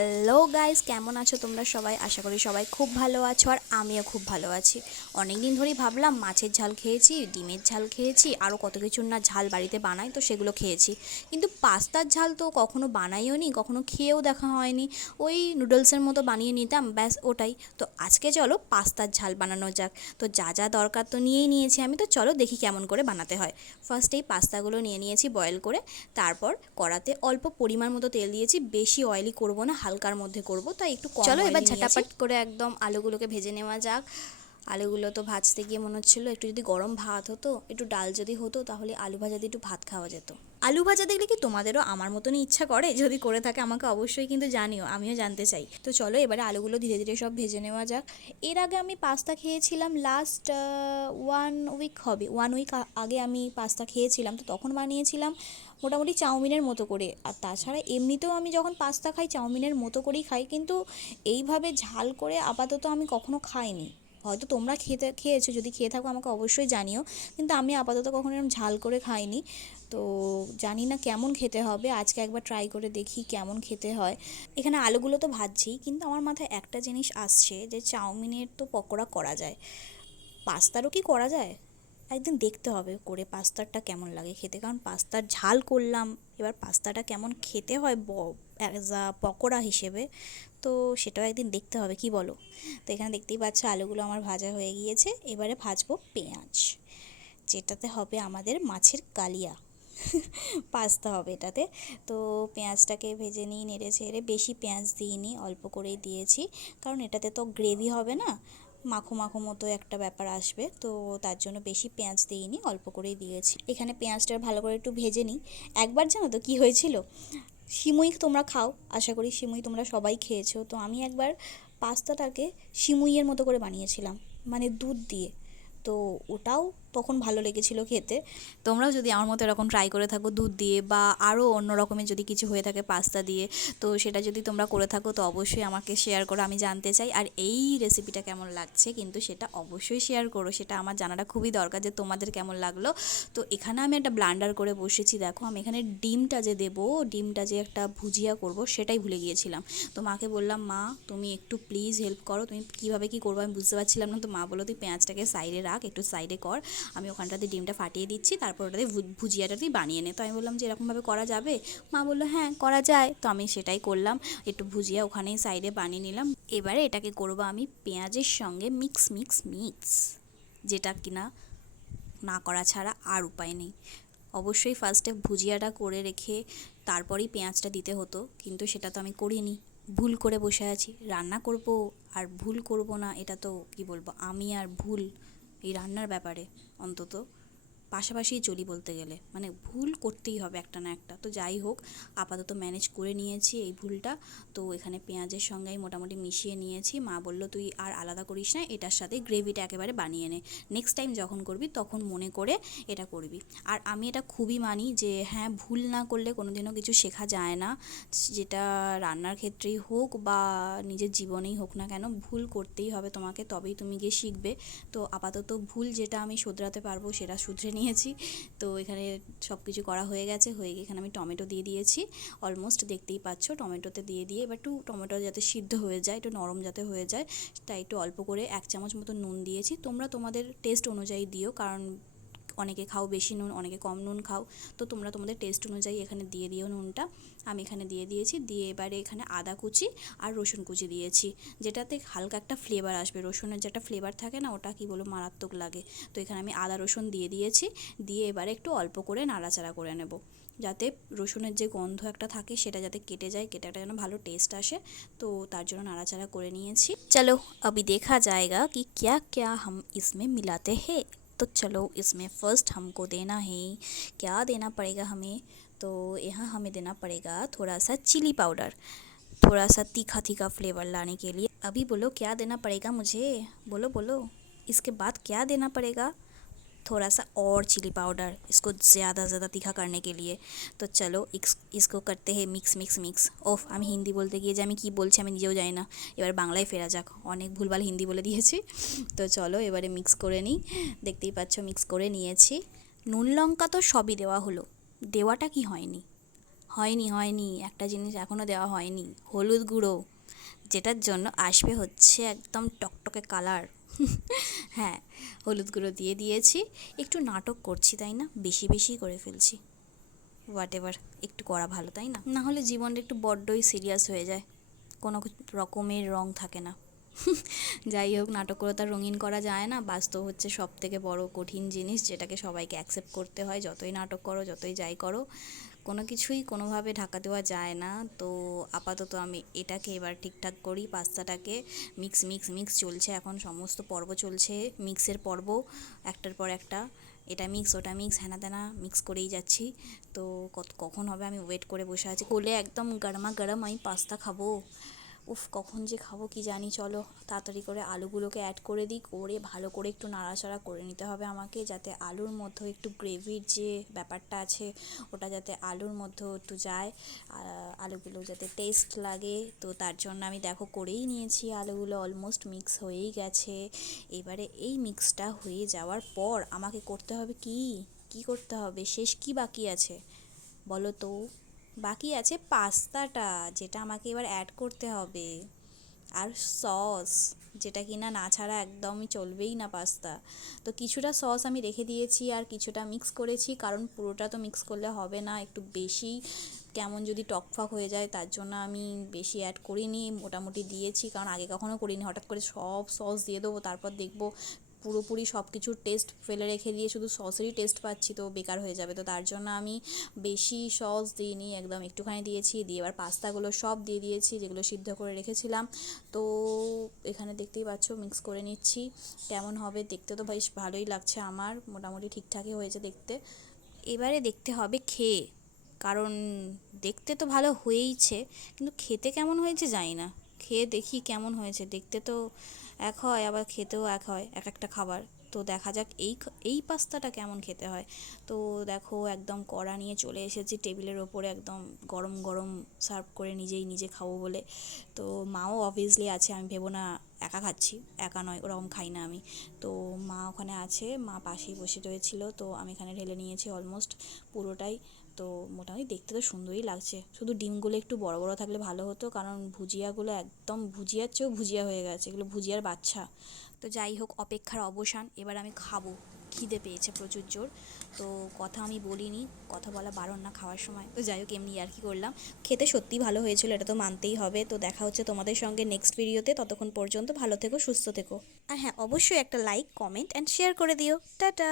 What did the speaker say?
Hello guys, কেমন আছো তোমরা সবাই? আশা করি সবাই খুব ভালো আছো আর আমিও খুব ভালো আছি। অনেক দিন ধরেই ভাবলাম মাছের ঝাল খেয়েছি, ডিমের ঝাল খেয়েছি, আরও কত কিছুর না ঝাল বাড়িতে বানাই, তো সেগুলো খেয়েছি। কিন্তু পাস্তার ঝাল তো কখনো বানাইও নি, কখনো খেয়েও দেখা হয়নি। ওই নুডলসের মতো বানিয়ে নিতাম, ব্যাস ওটাই। তো আজকে চলো পাস্তার ঝাল বানানো যাক। তো যা যা দরকার তো নিয়েই নিয়েছি আমি, তো চলো দেখি কেমন করে বানাতে হয়। ফার্স্ট এই পাস্তাগুলো নিয়ে নিয়েছি বয়েল করে। তারপর কড়াতে অল্প পরিমাণ মতো তেল দিয়েছি, বেশি অয়েলি করব না, হালকার মধ্যে করব, তাই একটু কম চলো এবার অয়েলি নিয়েছি। ঝটাপট করে একদম আলুগুলোকে ভেজে নেওয়া যাক। আলুগুলো তো ভাজতে গিয়ে মনে হচ্ছিলো একটু যদি গরম ভাত হতো, একটু ডাল যদি হতো, তাহলে আলু ভাজা দিয়ে একটু ভাত খাওয়া যেত। আলু ভাজা দেখলে কি তোমাদেরও আমার মতনই ইচ্ছা করে? যদি করে থাকে আমাকে অবশ্যই কিন্তু জানিও, আমিও জানতে চাই। তো চলো এবারে আলুগুলো ধীরে ধীরে সব ভেজে নেওয়া যাক। এর আগে আমি পাস্তা খেয়েছিলাম লাস্ট 1 উইক হবে, 1 উইক আগে আমি পাস্তা খেয়েছিলাম, তো তখন বানিয়েছিলাম মোটামুটি চাউমিনের মতো করে। আর তাছাড়া এমনিতেও আমি যখন পাস্তা খাই চাউমিনের মতো করেই খাই, কিন্তু এইভাবে ঝাল করে আপাতত আমি কখনো খাইনি। হয়তো তোমরা খেয়েছো, যদি খেয়ে থাকো আমাকে অবশ্যই জানিও, কিন্তু আমি আপাতত কখনো এরকম ঝাল করে খাইনি। তো জানি না কেমন খেতে হবে, আজকে একবার ট্রাই করে দেখি কেমন খেতে হয়। এখানে আলুগুলো তো ভাজছি, কিন্তু আমার মাথায় একটা জিনিস আসছে যে চাউমিনের তো পকোড়া করা যায়, পাস্তারও কি করা যায়? একদিন দেখতে হবে করে পাস্তাটা কেমন লাগে খেতে, কারণ পাস্তার ঝাল করলাম, এবার পাস্তাটা কেমন খেতে হয় অ্যাজ আ পকোড়া হিসেবে, তো সেটাও একদিন দেখতে হবে, কি বলো? তো এখানে দেখতেই পাচ্ছ আলুগুলো আমার ভাজা হয়ে গিয়েছে। এবারে ভাজবো পেঁয়াজ, যেটাতে হবে আমাদের মাছের কালিয়া। পাস্তা হবে এটাতে। তো পেঁয়াজটাকে ভেজে নিই নেড়ে ছেড়ে, বেশি পেঁয়াজ দিইনি, অল্প করেই দিয়েছি, কারণ এটাতে তো গ্রেভি হবে না, মাখো মাখো মতো একটা ব্যাপার আসবে, তো তার জন্য বেশি পেঁয়াজ দিইনি, অল্প করেই দিয়েছি। এখানে পেঁয়াজটা ভালো করে একটু ভেজে নিই। একবার জানো তো কী হয়েছিল, সিমুই তোমরা খাও, আশা করি সিমুই তোমরা সবাই খেয়েছো, তো আমি একবার পাস্তাটাকে সিমুইয়ের মতো করে বানিয়েছিলাম, মানে দুধ দিয়ে। তো ওটাও তখন ভালো লেগেছিলো খেতে। তোমরাও যদি আমার মতো এরকম ট্রাই করে থাকো দুধ দিয়ে, বা আরও অন্য রকমের যদি কিছু হয়ে থাকে পাস্তা দিয়ে, তো সেটা যদি তোমরা করে থাকো তো অবশ্যই আমাকে শেয়ার করো, আমি জানতে চাই। আর এই রেসিপিটা কেমন লাগছে কিন্তু সেটা অবশ্যই শেয়ার করো, সেটা আমার জানাটা খুবই দরকার যে তোমাদের কেমন লাগলো। তো এখানে আমি একটা ব্লান্ডার করে বসেছি, দেখো আমি এখানে ডিমটা যে দেবো, ডিমটা যে একটা ভুজিয়া করব সেটাই ভুলে গিয়েছিলাম। তো মাকে বললাম, মা তুমি একটু প্লিজ হেল্প করো, তুমি কীভাবে কী করবো আমি বুঝতে পারছিলাম না। তো মা বলো তুই পেঁয়াজটাকে সাইডে রাখ, একটু সাইডে কর, আমি ওখানটাতে ডিমটা ফাটিয়ে দিচ্ছি, তারপর ওটাতে ভুজিয়াটা তুই বানিয়ে নে। তো আমি বললাম যে এরকমভাবে করা যাবে? মা বললো হ্যাঁ করা যায়। তো আমি সেটাই করলাম, একটু ভুজিয়া ওখানেই সাইডে বানিয়ে নিলাম। এবারে এটাকে করবো আমি পেঁয়াজের সঙ্গে মিক্স মিক্স মিক্স, যেটা কিনা না করা ছাড়া আর উপায় নেই। অবশ্যই ফার্স্টে ভুজিয়াটা করে রেখে তারপরেই পেঁয়াজটা দিতে হতো, কিন্তু সেটা তো আমি করিনি, ভুল করে বসে আছি। রান্না করব আর ভুল করব না, এটা তো কি বলবো, আমি আর ভুল এই রান্নার ব্যাপারে অন্তত পাশাপাশিই চলি বলতে গেলে, মানে ভুল করতেই হবে একটা না একটা। তো যাই হোক, আপাতত ম্যানেজ করে নিয়েছি এই ভুলটা। তো এখানে পেঁয়াজের সঙ্গেই মোটামুটি মিশিয়ে নিয়েছি। মা বললো তুই আর আলাদা করিস না, এটার সাথে গ্রেভিটা একেবারে বানিয়ে নে, নেক্সট টাইম যখন করবি তখন মনে করে এটা করবি। আর আমি এটা খুবই মানি যে হ্যাঁ, ভুল না করলে কোনো দিনও কিছু শেখা যায় না, যেটা রান্নার ক্ষেত্রেই হোক বা নিজের জীবনেই হোক না কেন, ভুল করতেই হবে তোমাকে, তবেই তুমি গিয়ে শিখবে। তো আপাতত ভুল যেটা আমি শোধরাতে পারবো সেটা শুধরে নিয়েছি। তো এখানে সব কিছু করা হয়ে গেছে, হয়ে গিয়ে এখানে আমি টমেটো দিয়ে দিয়েছি, অলমোস্ট দেখতেই পাচ্ছ। টমেটোতে দিয়ে এবার একটু টমেটো যাতে সিদ্ধ হয়ে যায়, একটু নরম যাতে হয়ে যায়, তাই একটু অল্প করে 1 চামচ মতো নুন দিয়েছি। তোমরা তোমাদের টেস্ট অনুযায়ী দিও, কারণ অনেকে খাও বেশি নুন, অনেকে কম নুন খাও, তো তোমরা তোমাদের টেস্ট অনুযায়ী এখানে দিয়ে দিও নুনটা। আমি এখানে দিয়ে দিয়েছি, দিয়ে এবারে এখানে আদা কুচি আর রসুন কুচি দিয়েছি, যেটাতে হালকা একটা ফ্লেভার আসবে, রসুনের যে একটা ফ্লেভার থাকে না, ওটা কি বলো মারাত্মক লাগে। তো এখানে আমি আদা রসুন দিয়ে দিয়েছি, দিয়ে এবারে একটু অল্প করে নাড়াচাড়া করে নেব, যাতে রসুনের যে গন্ধ একটা থাকে সেটা যাতে কেটে যায়, কেটে একটা যেন ভালো টেস্ট আসে। তো তার জন্য নাড়াচাড়া করে নিয়েছি। চলো अभी देखा जाएगा कि क्या क्या हम इसमें मिलाते हैं। तो चलो इसमें फ़र्स्ट हमको देना है, क्या देना पड़ेगा हमें, तो यहाँ हमें देना पड़ेगा थोड़ा सा चिली पाउडर, थोड़ा सा तीखा तीखा फ्लेवर लाने के लिए। अभी बोलो क्या देना पड़ेगा मुझे, बोलो बोलो, इसके बाद क्या देना पड़ेगा? थोड़ा सा और चिली पाउडर, इसको ज़्यादा तीखा करने के लिए। तो चलो इसको करते हैं मिक्स मिक्स मिक्स। ওফ, আমি হিন্দি বলতে গিয়ে যে আমি কী বলছি আমি নিজেও জানি না। এবার বাংলায় ফেরা যাক, অনেক ভুলভাল হিন্দি বলে দিয়েছি। তো চলো এবারে মিক্স করে নিই। দেখতেই পাচ্ছ মিক্স করে নিয়েছি। নুন লঙ্কা তো সবই দেওয়া হলো, দেওয়াটা কি হয়নি, হয়নি একটা জিনিস এখনও দেওয়া হয়নি, হলুদ গুঁড়ো, যেটার জন্য আসবে হচ্ছে একদম টকটকে কালার। হ্যাঁ, হলুদ গুঁড়ো দিয়ে দিয়েছি। একটু নাটক করছি তাই না, বেশি বেশি করে ফেলছি। হোয়াট এভার, একটু করা ভালো তাই না, না হলে জীবনটা একটু বড্ডই সিরিয়াস হয়ে যায়, কোনো রকমের রং থাকে না। যাই হোক, নাটক করে তার রঙিন করা যায় না, বাস্তব হচ্ছে সব থেকে বড় কঠিন জিনিস, যেটাকে সবাইকে অ্যাকসেপ্ট করতে হয়। যতই নাটক করো, যতই যাই করো, কোনো কিছুই কোনোভাবে ঢাকা দেওয়া যায় না। তো আপাতত আমি এটাকে এবার ঠিকঠাক করি, পাস্তাটাকে মিক্স মিক্স মিক্স চলছে, এখন সমস্ত পর্ব চলছে, মিক্সের পর্ব একটার পর একটা, এটা মিক্স ওটা মিক্স হ্যানা ত্যানা মিক্স করেই যাচ্ছি। তো কখন হবে আমি ওয়েট করে বসে আছি, কোলে একদম গরমা গরম আমি পাস্তা খাবো। উফ, কখন যে খাবো কি জানি। চলো তাড়াতাড়ি করে আলুগুলোকে অ্যাড করে দিই, করে ভালো করে একটু নাড়াচাড়া করে নিতে হবে আমাকে, যাতে আলুর মধ্যে একটু গ্রেভির যে ব্যাপারটা আছে ওটা যাতে আলুর মধ্যেও একটু যায়, আলুগুলো যাতে টেস্ট লাগে। তো তার জন্য আমি দেখো করেই নিয়েছি, আলুগুলো অলমোস্ট মিক্স হয়েই গেছে। এবারে এই মিক্সটা হয়ে যাওয়ার পর আমাকে করতে হবে কি করতে হবে, শেষ কি বাকি আছে বলো তো? বাকি আছে পাস্তাটা, যেটা আমাকে এবার অ্যাড করতে হবে, আর সস, যেটা কিনা না ছাড়া একদমই চলবেই না পাস্তা। তো কিছুটা সস আমি রেখে দিয়েছি আর কিছুটা মিক্স করেছি, কারণ পুরোটা তো মিক্স করলে হবে না, একটু বেশি কেমন যদি টকফক হয়ে যায়, তার জন্য আমি বেশি অ্যাড করিনি, মোটামুটি দিয়েছি, কারণ আগে কখনো করিনি। হঠাৎ করে সব সস দিয়ে দেবো, তারপর দেখবো পুরোপুরি সব কিছুর টেস্ট ফেলে রেখে দিয়ে শুধু সসেরই টেস্ট পাচ্ছি, তো বেকার হয়ে যাবে। তো তার জন্য আমি বেশি সস দিইনি, একদম একটুখানি দিয়েছি, দিয়ে এবার পাস্তাগুলো সব দিয়ে দিয়েছি যেগুলো সিদ্ধ করে রেখেছিলাম। তো এখানে দেখতেই পাচ্ছ মিক্স করে নিচ্ছি, কেমন হবে দেখতে তো বেশ ভালোই লাগছে আমার, মোটামুটি ঠিকঠাকই হয়েছে দেখতে। এবারে দেখতে হবে খেয়ে, কারণ দেখতে তো ভালো হয়েইছে, কিন্তু খেতে কেমন হয়েছে জানি না। খেয়ে দেখি কেমন হয়েছে, দেখতে তো এক হয় আবার খেতেও এক হয়, এক একটা খাবার। তো দেখা যাক এই পাস্তাটা কেমন খেতে হয়। তো দেখো একদম কড়া নিয়ে চলে এসেছি টেবিলের ওপরে, একদম গরম গরম সার্ভ করে নিজে খাবো বলে। তো মাও অবভিয়াসলি আছে, আমি ভেবো না একা খাচ্ছি, একা নয়, ওরকম খাই না আমি। তো মা ওখানে আছে, মা পাশেই বসে রয়েছিল, তো আমি এখানে ঢেলে নিয়েছি অলমোস্ট পুরোটাই। তো মোটামুটি দেখতে তো সুন্দরই লাগছে, শুধু ডিমগুলো একটু বড় বড় থাকলে ভালো হতো, কারণ ভুজিয়াগুলো একদম ভুজিয়ার চেয়েও ভুজিয়া হয়ে গেছে, এগুলো ভুজিয়ার বাচ্চা। তো যাই হোক, অপেক্ষার অবসান, এবার আমি খাবো, খিদে পেয়েছে প্রচুর জোর। তো কথা আমি বলিনি, কথা বলা বারণ না খাওয়ার সময়। তো যাই হোক, এমনি আর কি করলাম, খেতে সত্যিই ভালো হয়েছিল, এটা তো মানতেই হবে। তো দেখা হচ্ছে তোমাদের সঙ্গে নেক্সট ভিডিওতে, ততক্ষণ পর্যন্ত ভালো থেকো, সুস্থ থেকো। আর হ্যাঁ, অবশ্যই একটা লাইক, কমেন্ট অ্যান্ড শেয়ার করে দিও। টাটা।